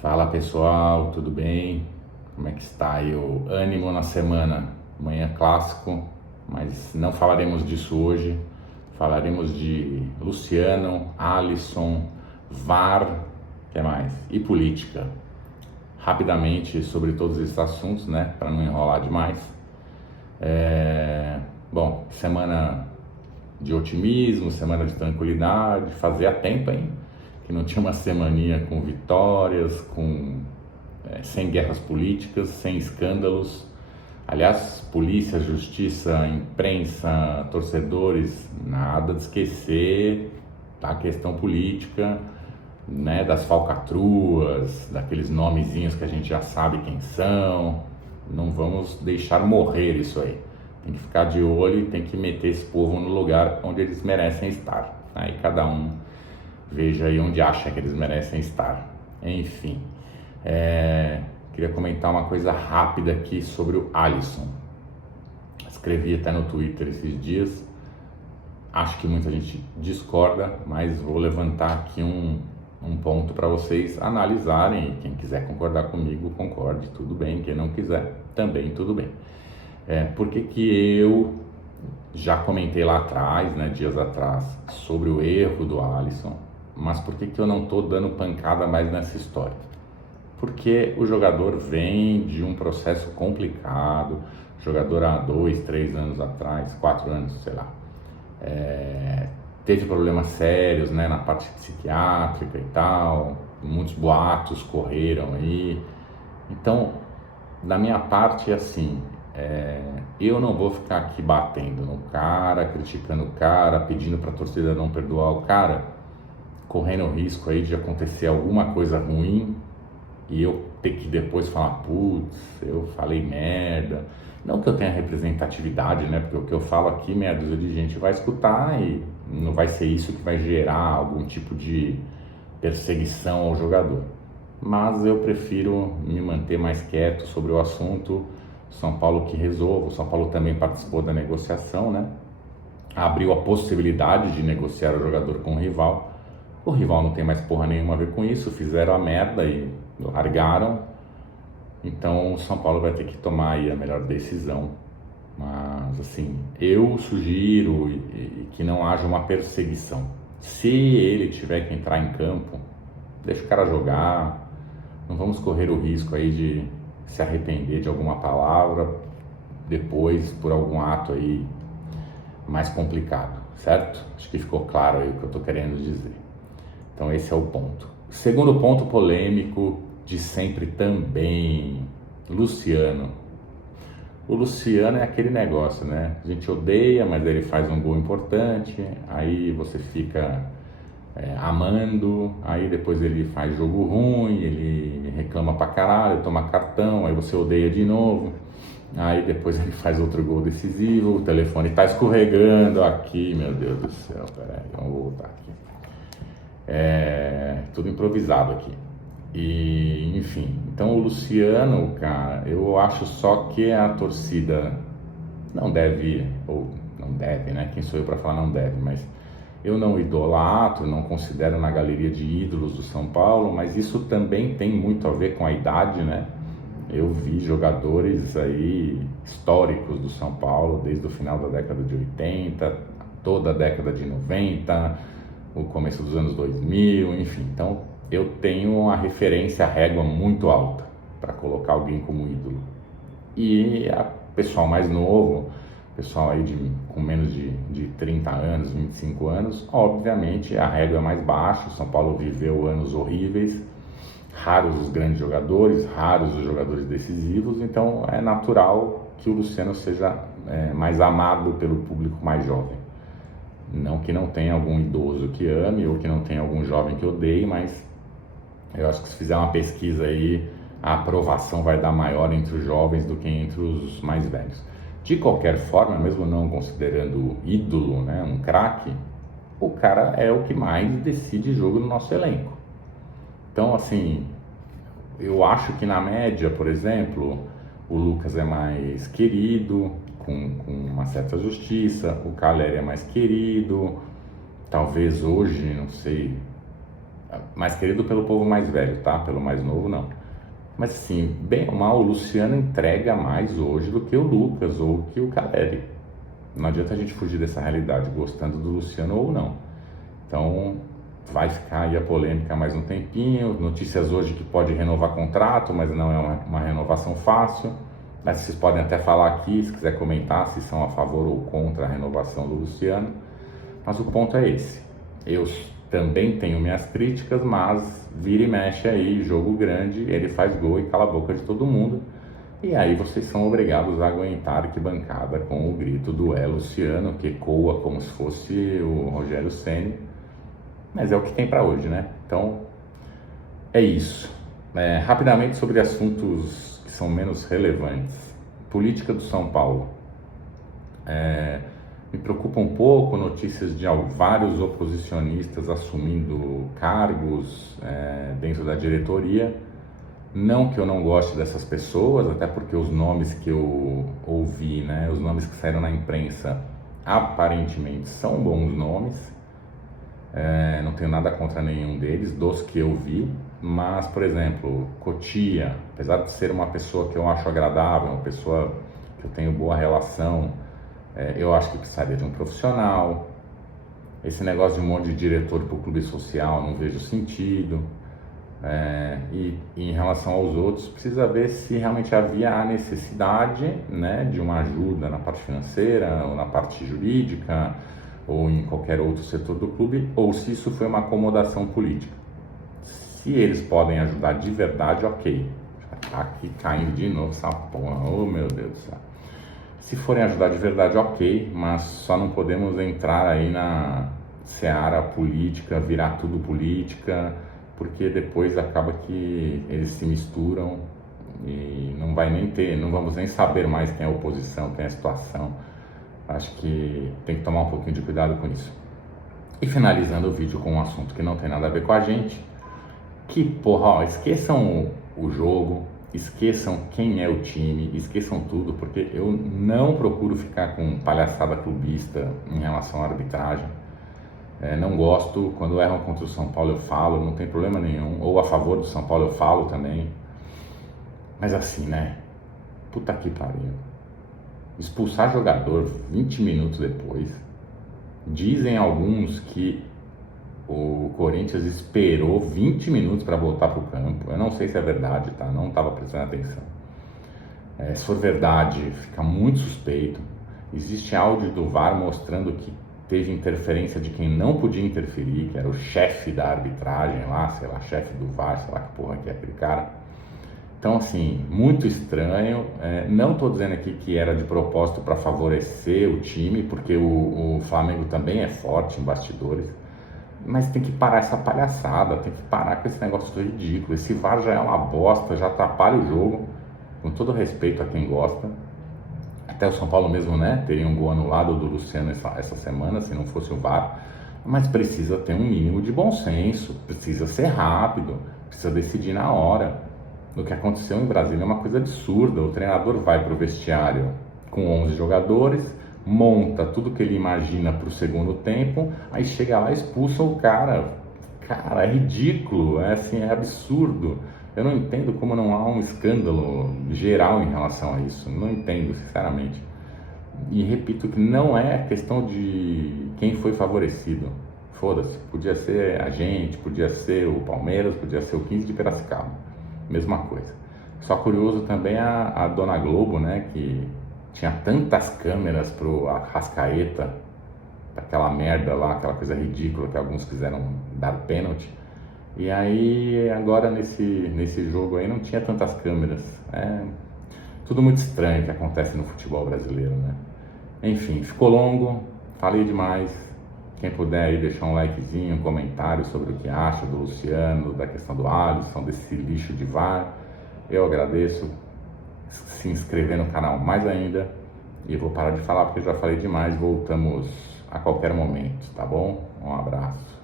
Fala pessoal, tudo bem? Como é que está aí o ânimo na semana? Amanhã é clássico, mas não falaremos disso hoje. Falaremos de Luciano, Alisson, VAR, que mais? E política. Rapidamente sobre todos esses assuntos, né? Para não enrolar demais. Bom, semana de otimismo, semana de tranquilidade. Fazia tempo, hein? Que não tinha uma semaninha com vitórias, sem guerras políticas, sem escândalos. Aliás, polícia, justiça, imprensa, torcedores, nada de esquecer a questão política, né, das falcatruas, daqueles nomezinhos que a gente já sabe quem são. Não vamos deixar morrer isso aí. Tem que ficar de olho e tem que meter esse povo no lugar onde eles merecem estar. Aí cada um veja aí onde acha que eles merecem estar. Enfim, queria comentar uma coisa rápida aqui sobre o Alisson. Escrevi até no Twitter esses dias. Acho que muita gente discorda, mas vou levantar aqui um ponto para vocês analisarem. Quem quiser concordar comigo, concorde, tudo bem. Quem não quiser, também tudo bem. Por que eu já comentei lá atrás, né, dias atrás, sobre o erro do Alisson, mas por que eu não estou dando pancada mais nessa história? Porque o jogador vem de um processo complicado, jogador há 2, 3 anos atrás, 4 anos, sei lá, teve problemas sérios, né, na parte psiquiátrica e tal, muitos boatos correram aí. Então, da minha parte, assim, eu não vou ficar aqui batendo no cara, criticando o cara, pedindo para a torcida não perdoar o cara, correndo o risco aí de acontecer alguma coisa ruim e eu ter que depois falar, putz, eu falei merda. Não que eu tenha representatividade, né? Porque o que eu falo aqui, meia dúzia de gente vai escutar e não vai ser isso que vai gerar algum tipo de perseguição ao jogador. Mas eu prefiro me manter mais quieto sobre o assunto. São Paulo que resolva. O São Paulo também participou da negociação, né? Abriu a possibilidade de negociar o jogador com o rival. O rival não tem mais porra nenhuma a ver com isso, fizeram a merda e largaram. Então o São Paulo vai ter que tomar aí a melhor decisão. Mas assim, eu sugiro que não haja uma perseguição. Se ele tiver que entrar em campo, deixa o cara jogar. Não vamos correr o risco aí de se arrepender de alguma palavra depois por algum ato aí mais complicado, certo? Acho que ficou claro aí o que eu estou querendo dizer. Então esse é o ponto. Segundo ponto polêmico de sempre também, Luciano. O Luciano é aquele negócio, né? A gente odeia, mas ele faz um gol importante, aí você fica amando, aí depois ele faz jogo ruim, ele reclama pra caralho, toma cartão, aí você odeia de novo, aí depois ele faz outro gol decisivo, o telefone tá escorregando aqui, meu Deus do céu, peraí, vamos voltar aqui. Tudo improvisado aqui. E, enfim, então o Luciano, cara, eu acho só que a torcida não deve, ou não deve, né? Quem sou eu para falar não deve, mas eu não idolatro, não considero na galeria de ídolos do São Paulo, mas isso também tem muito a ver com a idade, né? Eu vi jogadores aí históricos do São Paulo desde o final da década de 80, toda a década de 90, o começo dos anos 2000, enfim. Então eu tenho a referência, a régua muito alta para colocar alguém como ídolo. E a pessoal mais novo, pessoal aí com menos de 30 anos, 25 anos, obviamente a régua é mais baixa. O São Paulo viveu anos horríveis, raros os grandes jogadores, raros os jogadores decisivos, então é natural que o Luciano seja mais amado pelo público mais jovem. Não que não tenha algum idoso que ame ou que não tenha algum jovem que odeie, mas eu acho que se fizer uma pesquisa aí, a aprovação vai dar maior entre os jovens do que entre os mais velhos. De qualquer forma, mesmo não considerando ídolo, né, um craque, o cara é o que mais decide jogo no nosso elenco. Então, assim, eu acho que na média, por exemplo, o Lucas é mais querido, com uma certa justiça, o Caleri é mais querido, talvez hoje, não sei, mais querido pelo povo mais velho, tá? Pelo mais novo, não. Mas assim, bem ou mal, o Luciano entrega mais hoje do que o Lucas ou que o Caleri. Não adianta a gente fugir dessa realidade, gostando do Luciano ou não. Então, vai ficar aí a polêmica mais um tempinho. Notícias hoje que pode renovar contrato, mas não é uma renovação fácil. Mas vocês podem até falar aqui, se quiser comentar, se são a favor ou contra a renovação do Luciano. Mas o ponto é esse. Eu também tenho minhas críticas, mas vira e mexe aí, jogo grande, ele faz gol e cala a boca de todo mundo. E aí vocês são obrigados a aguentar arquibancada com o grito do Luciano, que ecoa como se fosse o Rogério Ceni. Mas é o que tem para hoje, né? Então, é isso. Rapidamente sobre assuntos que são menos relevantes. Política do São Paulo. Me preocupa um pouco notícias de vários oposicionistas assumindo cargos dentro da diretoria. Não que eu não goste dessas pessoas, até porque os nomes que eu ouvi, né, os nomes que saíram na imprensa, aparentemente são bons nomes. Não tenho nada contra nenhum deles, dos que eu vi. Mas, por exemplo, Cotia, apesar de ser uma pessoa que eu acho agradável, uma pessoa que eu tenho boa relação, eu acho que precisaria de um profissional. Esse negócio de um monte de diretor para o clube social, não vejo sentido. E em relação aos outros, precisa ver se realmente havia a necessidade, né, de uma ajuda na parte financeira, ou na parte jurídica, ou em qualquer outro setor do clube, ou se isso foi uma acomodação política. Se eles podem ajudar de verdade, ok. Já tá aqui caindo de novo essa porra, oh meu Deus do céu. Se forem ajudar de verdade, ok, mas só não podemos entrar aí na seara política, virar tudo política, porque depois acaba que eles se misturam e não vamos nem saber mais quem é a oposição, quem é a situação. Acho que tem que tomar um pouquinho de cuidado com isso. E finalizando o vídeo com um assunto que não tem nada a ver com a gente, que porra, esqueçam o jogo, esqueçam quem é o time, esqueçam tudo, porque eu não procuro ficar com palhaçada clubista em relação à arbitragem. Não gosto, quando erram contra o São Paulo eu falo, não tem problema nenhum, ou a favor do São Paulo eu falo também. Mas assim, né? Puta que pariu. Expulsar jogador 20 minutos depois. Dizem alguns que o Corinthians esperou 20 minutos para voltar para o campo. Eu não sei se é verdade, tá? Não estava prestando atenção. Se for verdade, fica muito suspeito. Existe áudio do VAR mostrando que teve interferência de quem não podia interferir, que era o chefe da arbitragem lá, sei lá, chefe do VAR, sei lá que porra que é aquele cara. Então, assim, muito estranho. Não estou dizendo aqui que era de propósito para favorecer o time, porque o Flamengo também é forte em bastidores. Mas tem que parar essa palhaçada, tem que parar com esse negócio ridículo. Esse VAR já é uma bosta, já atrapalha o jogo, com todo respeito a quem gosta. Até o São Paulo mesmo, né, teria um gol anulado do Luciano essa semana, se não fosse o VAR. Mas precisa ter um mínimo de bom senso, precisa ser rápido, precisa decidir na hora. O que aconteceu em Brasília é uma coisa absurda. O treinador vai para o vestiário com 11 jogadores, monta tudo que ele imagina para o segundo tempo, aí chega lá e expulsa o cara. Cara, é ridículo, é absurdo. Eu não entendo como não há um escândalo geral em relação a isso. Não entendo, sinceramente. E repito que não é questão de quem foi favorecido. Foda-se, podia ser a gente, podia ser o Palmeiras, podia ser o 15 de Piracicaba. Mesma coisa. Só curioso também a Dona Globo, né, que tinha tantas câmeras pro Arrascaeta, aquela merda lá, aquela coisa ridícula que alguns quiseram dar pênalti. E aí agora nesse jogo aí não tinha tantas câmeras. Tudo muito estranho que acontece no futebol brasileiro, né? Enfim, ficou longo, falei demais. Quem puder aí deixar um likezinho, um comentário sobre o que acha do Luciano, da questão do Alisson, desse lixo de VAR, eu agradeço. Se inscrever no canal mais ainda. E eu vou parar de falar porque eu já falei demais. Voltamos a qualquer momento, tá bom? Um abraço.